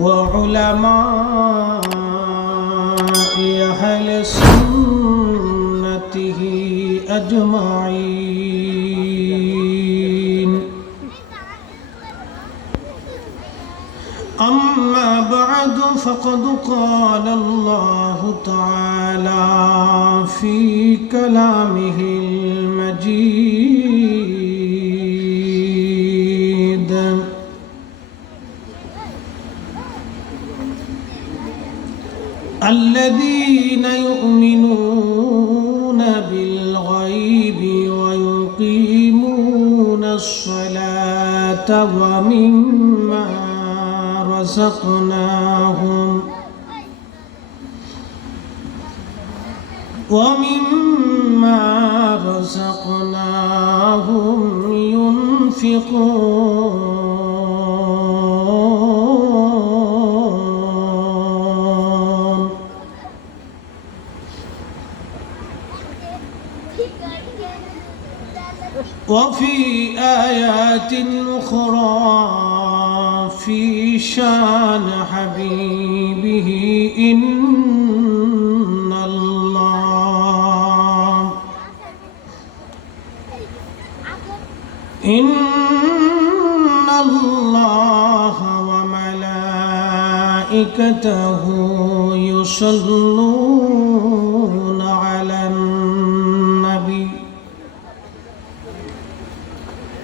وعلماء أهل سنته أجمعين. أما بعد فقد قال الله تعالى في كلامه المجيد. الذين يؤمنون بالغيب ويقيمون الصلاة ومما رزقناهم ومما رزقناهم ينفقون. وفي آيات أخرى في شان حبيبه إن الله إن الله وملائكته يصلون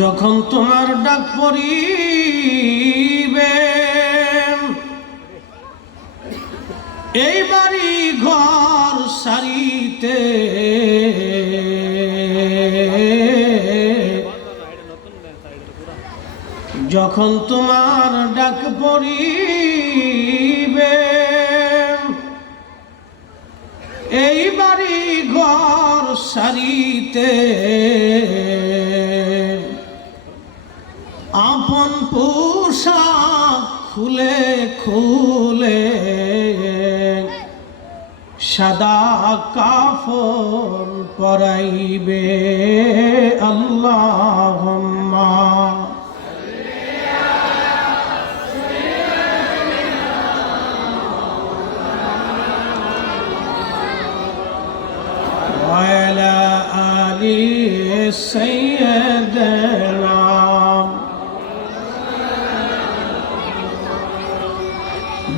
যখন তোমার ডাক পড়িবে, এই বাড়ি ঘর সারিতে যখন তোমার ডাক পড়িবে, এই বাড়ি ঘর সারিতে আপন পোশাক খুলে খুলে সাদা কাফন পরাইবে আল্লাহ وعلى آل سيدنا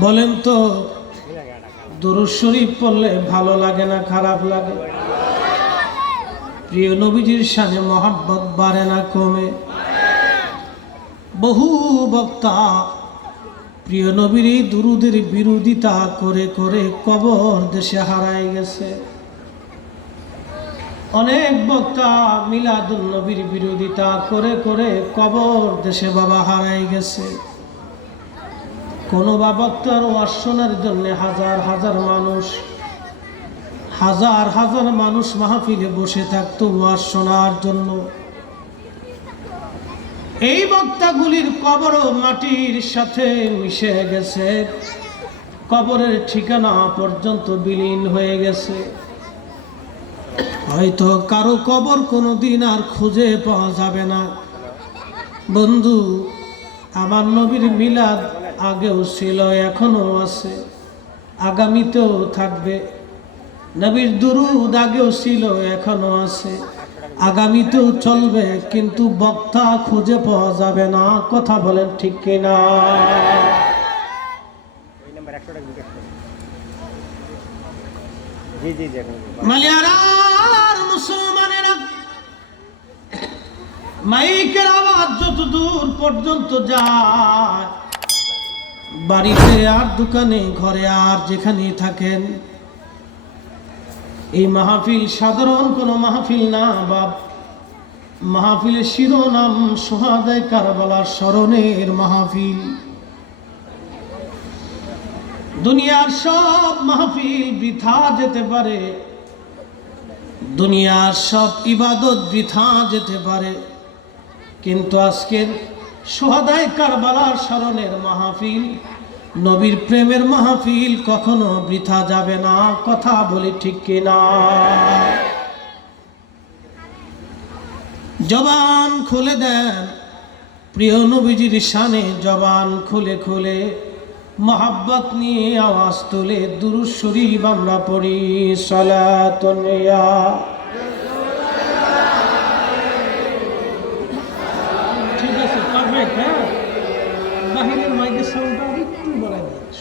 বলেন তো, দুরুদ শরীফ পড়লে ভালো লাগে না, খারাপ লাগে? প্রিয় নবীজির সামনে মহাব্বত বাড়ে না, কমে। বহু বক্তা প্রিয় নবীর এই দুরুদের বিরোধিতা করে করে কবর দেশে হারায় গেছে। অনেক বক্তা মিলাদুল নবীর বিরোধিতা করে করে কবর দেশে বাবা হারাই গেছে। কোনো বা বক্তার জন্য হাজার হাজার মানুষ, হাজার হাজার মানুষ মাহফিলে বসে থাকতো ওয়াজ শোনার জন্য। এই বক্তাগুলির কবরও মাটির সাথে মিশে গেছে। কবরের ঠিকানা পর্যন্ত বিলীন হয়ে গেছে। হয়তো কারও কবর কোনো দিন আর খুঁজে পাওয়া যাবে না। বন্ধু, আমার নবীর মিলাদ আগেও ছিল এখনও আছে আগামীতেও থাকবে। নবীর দুরুদ আগেও ছিল এখনও আছে আগামীতেও চলবে কিন্তু বক্তা খুঁজে পাওয়া যাবে না কথা বলেন ঠিক কিনা? মুসলমানেরা মাইকের আওয়াজ যত দূর পর্যন্ত যায় বাড়িতে আর দোকানে, ঘরে আর যেখানে থাকেন, এই মাহফিল সাধারণ কোনো মাহফিল না, বাপ। মাহফিলের শিরোনাম সোহাদায় কারবালার স্মরণের মাহফিল। দুনিয়ার সব মাহফিল বৃথা যেতে পারে। দুনিয়ার সব ইবাদত বৃথা যেতে পারে। কিন্তু আজকের সোহাদায় কারবালার স্মরণের মাহফিল। নবীর প্রেমের মাহফিল কখনো বৃথা যাবে না, কথা বলি ঠিক কিনা। জবান খুলে দেন, প্রিয় নবীজির শানে জবান খুলে খুলে। মহাব্বত নিয়ে আওয়াজ তুলে, দুরুদ শরীফ আমরা পড়ি সলাতনিয়া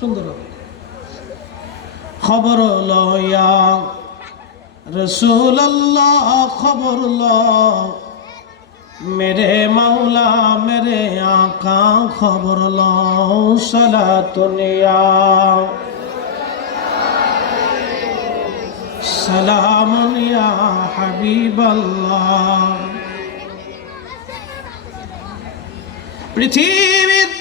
সুন্দর খবর লয়া রসুল আল্লাহ খবর ল। মেরে মাওলা, মেরে আকা, খবর ল। সলাতনিয়া সালামনিয়া হাবিব আল্লাহ পৃথিবীর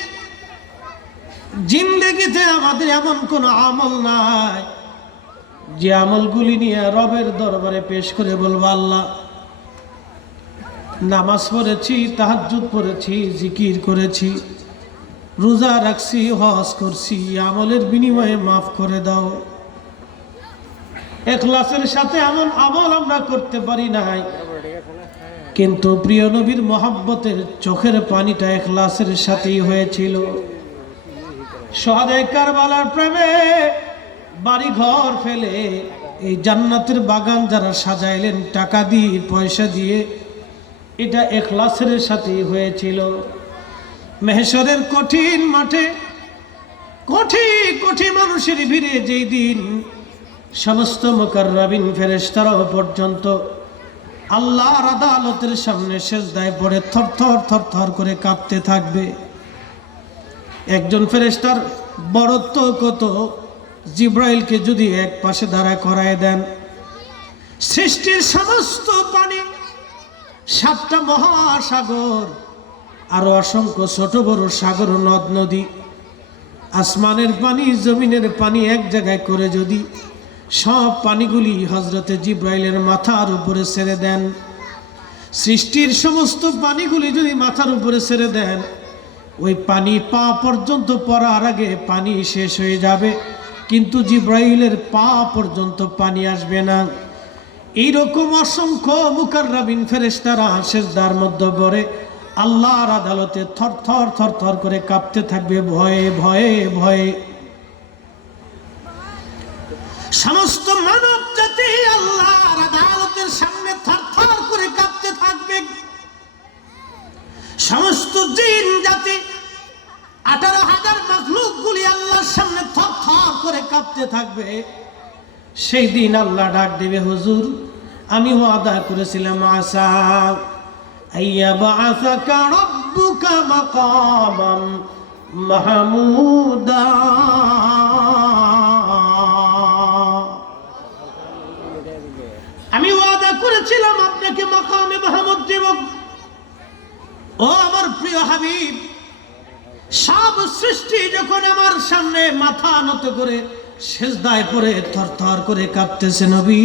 জিন্দগিতে আমাদের এমন কোন আমল নাই যে আমলগুলি নিয়ে রবের দরবারে পেশ করে বলব, আল্লাহ, নামাজ পড়েছি, তাহাজ্জুদ পড়েছি, জিকির করেছি, রোজা রাখছি, হজ করছি, আমলের বিনিময়ে মাফ করে দাও। এখলাসের সাথে এমন আমল আমরা করতে পারি নাই। কিন্তু প্রিয় নবীর মহাব্বতের চোখের পানিটা এখলাসের সাথেই হয়েছিল। সহাদে কারবালার প্রেমে বাড়ি ঘর ফেলে এই জান্নাতের বাগান যারা সাজাইলেন, টাকা দিয়ে, পয়সা দিয়ে, এটা এখলাসের সাথেই হয়েছিল। মেহেশ্বরের কঠিন মাঠে কোটি কোটি মানুষের ভিড়ে যেই দিন সমস্ত মকার মোকাররাবিন ফেরেশতারাও পর্যন্ত আল্লাহর আদালতের সামনে শেষ দায় পড়ে থর থর করে কাঁপতে থাকবে। একজন ফেরেশতার বড়ত্ব কত? জিব্রাইলকে যদি এক পাশে দাঁড়া করায় দেন। সৃষ্টির সমস্ত পানি সাতটা মহাসাগর আরও অসংখ্য ছোট বড় সাগর, নদ, নদী। আসমানের পানি, জমিনের পানি এক জায়গায় করে যদি সব পানিগুলি হজরতে জিব্রাইলের মাথার উপরে ছেড়ে দেন। সৃষ্টির সমস্ত পানিগুলি যদি মাথার উপরে ছেড়ে দেন ওই পানি পা পর্যন্ত পড়ার আগে পানি শেষ হয়ে যাবে। কিন্তু জিব্রাইলের পা পর্যন্ত পানি আসবে না। এইরকম অসংখ্য মুকাররাবিন ফেরেশতারা শেষদার মধ্যে পড়ে। আল্লাহর আদালতে থর থর থর থর করে কাঁপতে থাকবে ভয়ে ভয়ে ভয়ে। সমস্ত মানব জাতি আল্লাহর আদালতের সামনে থর থর করে কাঁপতে থাকবে সমস্ত জিন জাতি। আঠারো হাজার মখলুক গুলি আল্লাহর সামনে থর থর করে কাঁপতে থাকবে। সেই দিন আল্লাহ ডাক দেবে, হুজুর, আমি ওয়াদা করেছিলাম আশা আইয়া মাহমুদা। আমি ওয়াদা করেছিলাম আপনাকে মাকামে মাহমুদ দেব। ও আমার প্রিয় হাবিব সব সৃষ্টি যখন আমার সামনে মাথা নত করে সেজদায় পড়ে, থরথর করে কাঁপতেছে নবী,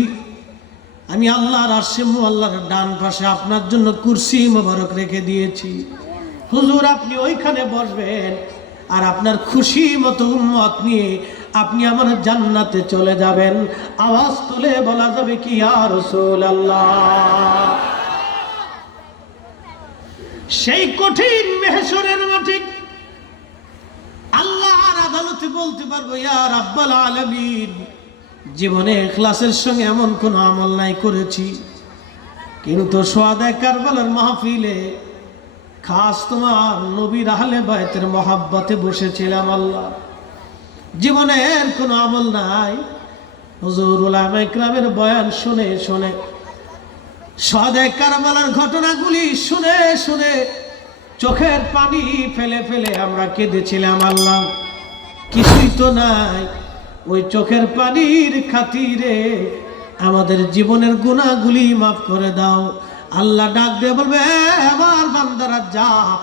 আমি আল্লাহর আশিম আল্লাহর ডান পাশে আপনার জন্য কুরসি মোবারক রেখে দিয়েছি। হুজুর, আপনি ওইখানে বসবেন আর আপনার খুশি মতো উম্মত নিয়ে আপনি আমার জান্নাতে চলে যাবেন। আওয়াজ তুলে বলা যাবে কি আর রসুল আল্লাহ সেই কঠিন মেহেশ্বরের মাঠে আল্লাহর আদালতে বলতে পারব ইয়ার আব্বাল আলমিন, জীবনে ক্লাসের সঙ্গে এমন কোন আমল নাই করেছি। কিন্তু সোয়াদায় কারবালার মাহফিলে খাস তোমার নবীর আহলে বায়তের মহাব্বতে বসেছিলাম আল্লাহ। জীবনের কোনো আমল নাই। হুজুর উলামা ইকরামের বয়ান শুনে শুনে সোয়াদায় কারবালার ঘটনাগুলি শুনে শুনে চোখের পানি ফেলে ফেলে আমরা কেঁদেছিলাম আল্লাহ। কিছুই তো নাই ওই চোখের পানির খাতিরে। আমাদের জীবনের গুণাগুলি মাফ করে দাও। আল্লাহ ডাক দিয়ে বলবে "এ, আমার বান্দারা যা।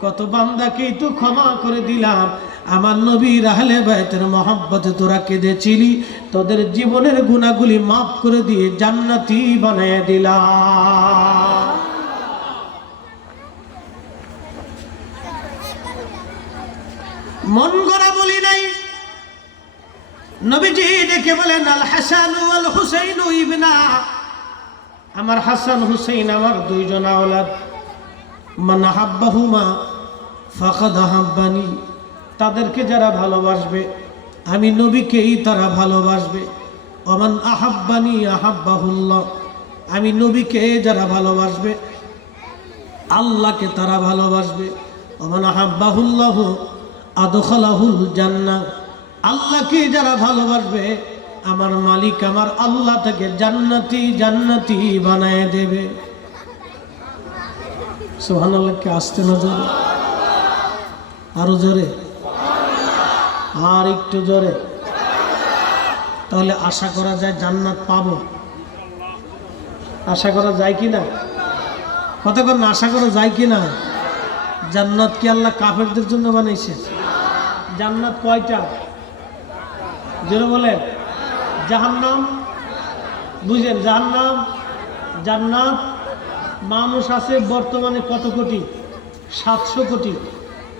কত বান্দাকেই তো ক্ষমা করে দিলাম। আমার নবীর আহলে বাইতের মহব্বতে তোরা কেঁদেছিলি? তোদের জীবনের গুণাগুলি মাফ করে দিয়ে জান্নাতি বানিয়ে দিলা। মন গড়া বলি নাই। নবীজি ডেকে বলেন, আল হাসান আল হুসাইন ইবনা। আমার হাসান হুসাইন আমার দুইজন আওলাদ। মান হাব্বাহুমা ফাকাদ হাব্বানি তাদেরকে যারা ভালোবাসবে, আমি নবীকেই তারা ভালোবাসবে। অমান আহাব্বানি আহাব্বাহুল্লাহ, আমি নবীকে যারা ভালোবাসবে, আল্লাহকে তারা ভালোবাসবে। অমান আহাব্বাহুল্লাহ আদখালাহুল জান্নাহ, আল্লাহকে যারা ভালোবাসবে, আমার মালিক আমার আল্লাহ তাকে জান্নাতি জান্নাতি বানায় দেবে। সোহান আল্লাহকে আসতে না জোরে আরও জোরে। আর একটু জোরে। তাহলে আশা করা যায় জান্নাত পাবো। আশা করা যায় কি না? কতক্ষণ আশা করা যায় কি না? জান্নাত কি আল্লাহ কাফেরদের জন্য বানাইছে? জান্নাত কয়টা? জোরে বলেন। জাহান্নাম? বুঝলেন জাহান্নাম, জান্নাত, মানুষ আছে বর্তমানে কত কোটি? সাতশো কোটি।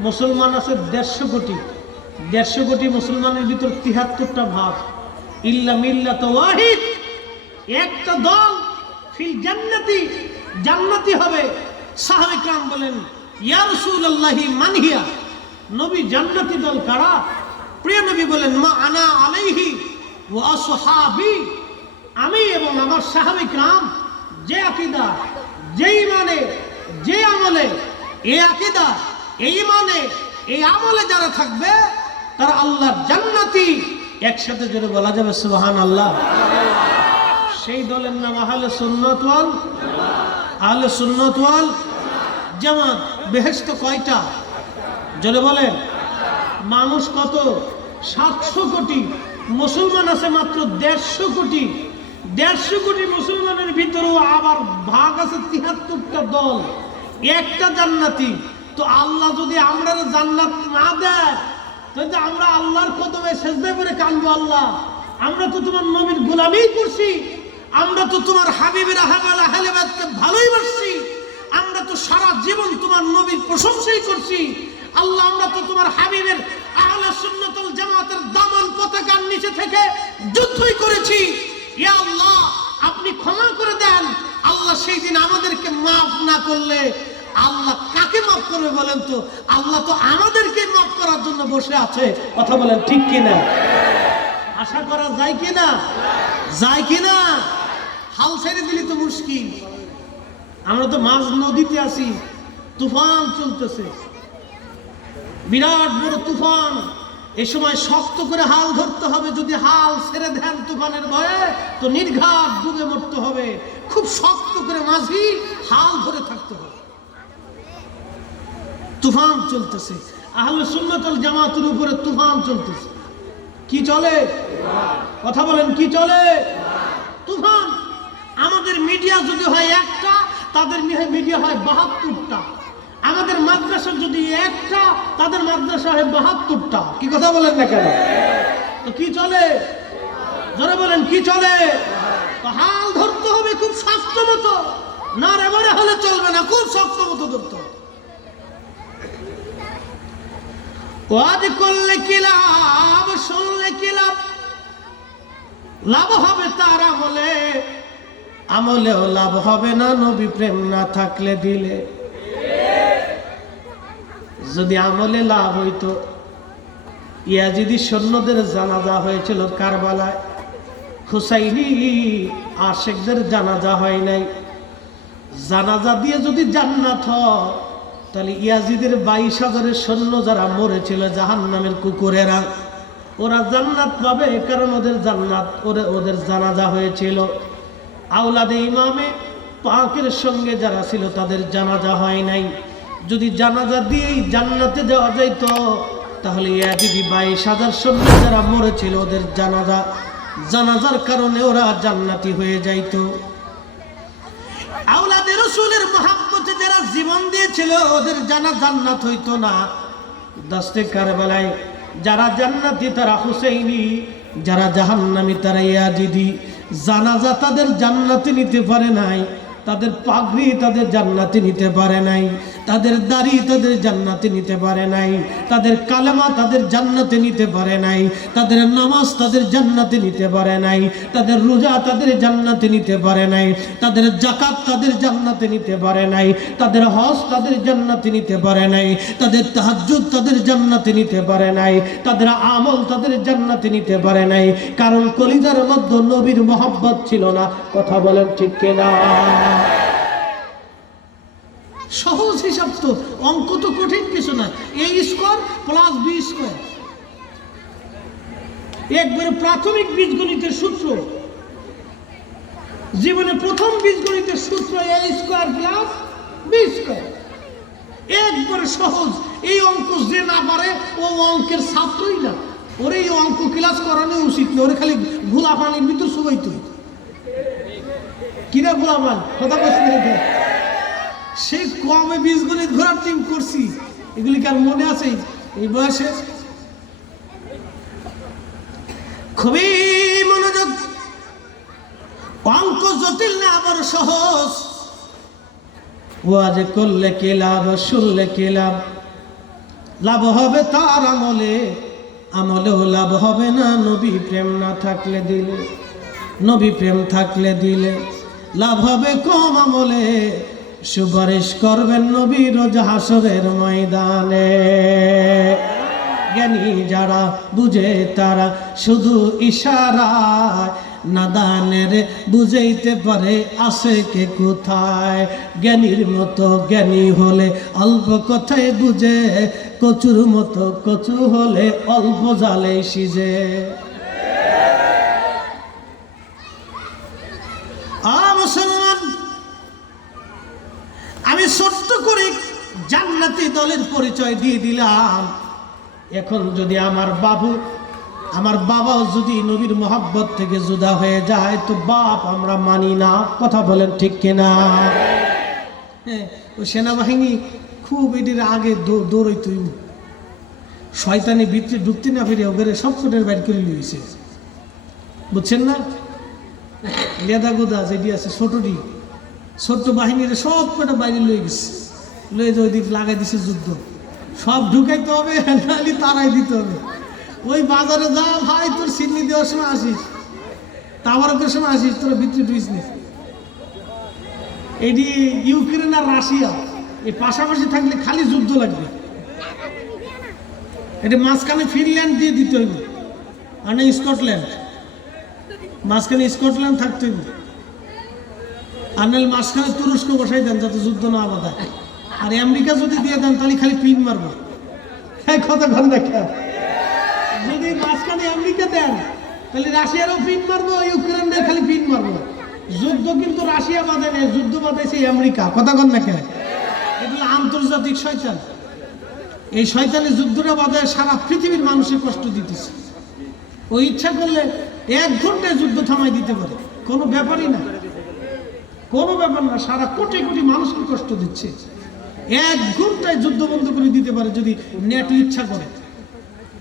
মুসলমান আছে দেড়শো কোটি। দেড়শো কোটি মুসলমানের ভিতর তিহাত্তরটা ভাগ। ইল্লা মিল্লা তো ওয়াহিদ। একটা দল ফিল জান্নাতি জান্নাতি হবে। সাহাবে কাম বলেন, ইয়া রাসূলুল্লাহি মানহিয়া নবী জান্নাতি দল কারা? প্রিয় নবী বলেন, মা আনা আলাইহি ওয়া আসহাবি। আমি এবং আমার সাহাবিক রাম যে আকিদা, যে ইমানে যে আমলে এই আকিদা, এই ইমানে এই আমলে যারা থাকবে তারা আল্লাহর জান্নাতি। একসাথে জোরে বলা যাবে সুবহান আল্লাহ সেই দলের নাম আহলে সুন্নত ওয়াল? আহলে সুন্নত ওয়াল? জামাত, বেহেশত কয়টা? জোরে বলেন। মানুষ কত? সাতশো কোটি। মুসলমান আছে মাত্র দেড়শো কোটি। দেড়শো কোটি মুসলমানের ভিতরেও আবার ভাগ আছে তিহাত্তরটা দল। একটা জান্নাতি। তো আল্লাহ যদি আমরা জান্নাত না দেয় তাহলে আমরা আল্লাহর কদমে সেজদা করে কান্দবো আল্লাহ, আমরা তো তোমার নবীর গোলামি করছি। আমরা তো তোমার হাবিবের আহলেবাদকে ভালোই বাসছি। আমরা তো সারা জীবন তোমার নবীর প্রশংসাই করছি। আল্লাহ, আমরা তো তোমার হাবিবের আহলে সুন্নাতুল জামাতের দামান পতাকার নিচে থেকে যুদ্ধই করেছি। ইয়া আল্লাহ, আপনি ক্ষমা করে দেন। আল্লাহ সেই দিন আমাদেরকে মাফ না করলে আল্লাহ কাকে মাফ করবে বলেন তো? আল্লাহ তো আমাদেরকে মাফ করার জন্য বসে আছে। কথা বলেন, ঠিক কিনা? আশা করা যায় কিনা? যায় কিনা? হাল ছেড়ে দিলি তো মুশকিল। আমরা তো মাঝ নদীতে আছি, তুফান চলতেছে। বিরাট বড় তুফান। এ সময় শক্ত করে হাল ধরতে হবে, যদি হাল ছেড়ে দেন তুফানের ভয়ে, তো নির্ঘাত ডুবে মরতে হবে। খুব শক্ত করে মাঝি হাল ধরে থাকতে হবে। তুফান চলতেছে। আহলে সুন্নাতুল জামাতের উপরে তুফান চলতেছে। কি চলে? কথা বলেন, কি চলে? তুফান। আমাদের মিডিয়া যদি হয় একটা, তাদের মিডিয়া হয় বাহাত্তরটা। আমাদের মাদ্রাসা যদি একটা, তাদের মাদ্রাসা হয় বাহাত্তরটা। কি কথা বলেন না কেন? তো কি চলে? ধরে বলেন, কি চলে? হাল ধরতে হবে, খুব শক্ত মতো। না রেবারে হলে চলবে না, খুব শক্ত মতো ধরতে হবে। ওয়াজ করলে কি লাভ, শুনলে কি লাভ? লাভ হবে তার আমলে। আমলেও লাভ হবে না, নবী প্রেম না থাকলে দিলে। যদি আমলে লাভ হইতো, ইয়াজিদি সৈন্যদের জানাজা হয়েছিল কারবালায়। হুসাইনি আশেকদের জানাজা হয় নাই। জানাজা দিয়ে যদি জান্নাত হয় তাহলে ইয়াজিদের বাইশ হাজারের সৈন্য যারা মরেছিল জাহান নামের কুকুরেরা, ওরা জান্নাত পাবে কারণ ওদের জান্নাত ওরে ওদের জানাজা হয়েছিল। আওলাদে ইমামে পাকের সঙ্গে যারা ছিল তাদের জানাজা হয় নাই। যদি জানাজা দিয়েই জান্নাতে যাওয়া যাইতো, তাহলে ইয়াজিদি বাইশ হাজার সৈন্য যারা মরেছিল ওদের জানাজা, জানাজার কারণে ওরা জান্নাতি হয়ে যাইতো। আওলাদের রসুলের মহাব্বতে যারা জীবন দিয়েছিল, ওদের জানা জান্নাত হইতো না। দশতে কারবেলায়, যারা জান্নাতি, তারা হুসেইনি। যারা জাহান্নামি, তারা ইয়াজিদি। জানাজা তাদের জান্নাতে নিতে পারে নাই। তাদের পাগড়ি তাদের জান্নাতে নিতে পারে নাই। তাদের দাড়ি তাদের জান্নাতে নিতে পারে নাই। তাদের কালেমা তাদের জান্নাতে নিতে পারে নাই। তাদের নামাজ তাদের জান্নাতে নিতে পারে নাই। তাদের রোজা তাদের জান্নাতে নিতে পারে নাই। তাদের জাকাত তাদের জান্নাতে নিতে পারে নাই। তাদের হজ তাদের জান্নাতে নিতে পারে নাই। তাদের তাহাজ্জুদ তাদের জান্নাতে নিতে পারে নাই। তাদের আমল তাদের জান্নাতে নিতে পারে নাই। কারণ কলিজার মধ্যে নবীর মহব্বত ছিল না। কথা বলেন ঠিক কিনা সহজ হিসাব তো অঙ্ক তো কঠিন, কিছু না। A square plus B square একবারে প্রাথমিক বীজগণিতের সূত্র। জীবনে প্রথম বীজগণিতের সূত্র A square plus B square একবারে সহজ। এই অঙ্ক যে না পারে, ও অঙ্কের ছাত্রই না। ওরে, এই অঙ্ক ক্লাস করানো উচিত না। ওরে খালি গোলা পানির ভিতর সবাই তুই। কিনা গোলা পান কথা বলছি সেই কমে বীজগণিত ঘোরার টিম করছি। এগুলি কার মনে আছে? এই বয়সে? খুবই মনোযোগ। অঙ্ক জটিল না, আবার সহজ। ওয়াজ করলে কে লাভ, শুনলে কে লাভ? লাভ হবে তার আমলে। আমলেও লাভ হবে না, নবী প্রেম না থাকলে দিলে। নবী প্রেম থাকলে দিলে। লাভ হবে কম আমলে। সুপারিশ করবেন নবী রোজ হাসরের ময়দানে। জ্ঞানী যারা বুঝে তারা শুধু ইশারায় নাদানের বুঝাইতে পারে, আছে কে কোথায়? জ্ঞানীর মতো জ্ঞানী হলে অল্প কথায় বুঝে, কচুর মতো কচু হলে অল্প জালে সিজে আ মুসলমান আমি ছোট্ট করে জান্নাতি দলের পরিচয় দিয়ে দিলাম। এখন যদি আমার বাবু, আমার বাবাও যদি নবীর মোহাব্বত থেকে জুদা হয়ে যায়, তো বাপ আমরা মানি না। কথা বলেন ঠিক কিনা? হ্যাঁ ও সেনাবাহিনী খুব এটির আগে দৌ- দৌড়ইতই শয়তানি ভিতরে ঢুকতে না ফিরে ওকে সব কোটের বাইর করে লইছে বুঝছেন না? লেদা গোদা যেটি আছে, ছোটটি, ছোট্ট বাহিনীর সব কটা বাইরে লয়ে গেছে। লাগাই দিছে যুদ্ধ। সব ঢুকাইতে হবে তারাই দিতে হবে। ওই বাজারে যা ভাই, তোর সিডনি দেওয়ার সময় আসিস সময় আসিস, তোরা এটি ইউক্রেন আর রাশিয়া, এই পাশাপাশি থাকলে খালি যুদ্ধ লাগবে। এটা মাঝখানে ফিনল্যান্ড দিয়ে দিতে হইব, আর না স্কটল্যান্ড। মাঝখানে স্কটল্যান্ড থাকতে হইব। আর নাহলে মাঝখানে তুরস্ক বসাই দেন, যাতে যুদ্ধ না বাধায়। আর আমেরিকা যদি দিয়ে দেন, তাহলে খালি পিন মারবো। হ্যাঁ কথা ঘর দেখা যদি মাঝখানে আমেরিকা দেন, তাহলে রাশিয়ারও পিন মারবো ইউক্রেনের খালি পিন মারবো। যুদ্ধ কিন্তু রাশিয়া বাঁধে নেই, যুদ্ধ বাঁধেছে আমেরিকা। কথা কন না এগুলো আন্তর্জাতিক শয়তান। এই শয়তানের যুদ্ধটা বাঁধে সারা পৃথিবীর মানুষের কষ্ট দিতেছে। ও ইচ্ছা করলে এক ঘন্টায় যুদ্ধ থামাই দিতে পারে। কোনো ব্যাপারই না। কোনো ব্যাপার না, সারা কোটি কোটি মানুষকে কষ্ট দিচ্ছে। এক ঘন্টায় যুদ্ধ বন্ধ করে দিতে পারে যদি নেটো ইচ্ছা করে।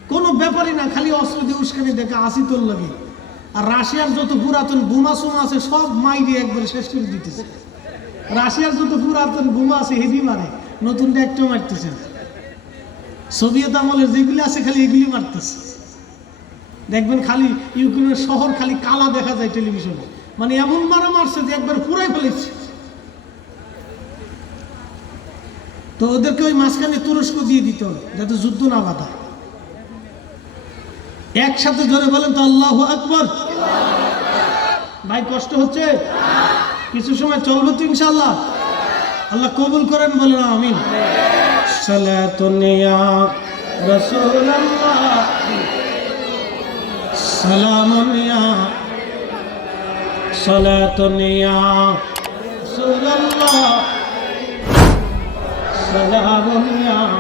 কোনো ব্যাপারই না, খালি অস্ত্র দিয়ে উস্কানি দেখে আসি তোর লাগে। আর রাশিয়ার যত পুরাতন বোমা সোমা আছে, সব মাইরে একবারে শেষ করে দিতেছে। রাশিয়ার যত পুরাতন বোমা আছে, হেভি মারে। নতুনটা একটু মারতেছে। সোভিয়েত আমলের যেগুলি আছে, খালি এগুলি মারতেছে। দেখবেন খালি ইউক্রেনের শহর খালি কালা দেখা যায় টেলিভিশনে। মানে এমন মারা মারছে যে একবার পুরাই ফেলেছে। তো ওদেরকে ওই মাঝখানে তুরস্ক দিয়ে দিতে যাতে যুদ্ধ না বাধা। একসাথে জোরে বলেন তো, আল্লাহ আকবর। ভাই, কষ্ট হচ্ছে? কিছু সময় চলবে তো ইনশাল্লাহ আল্লাহ কবুল করেন বলেন, আমিন। সালাতুনিয়া রাসূলুল্লাহ। সালামুনিয়া সালামুল্লাহ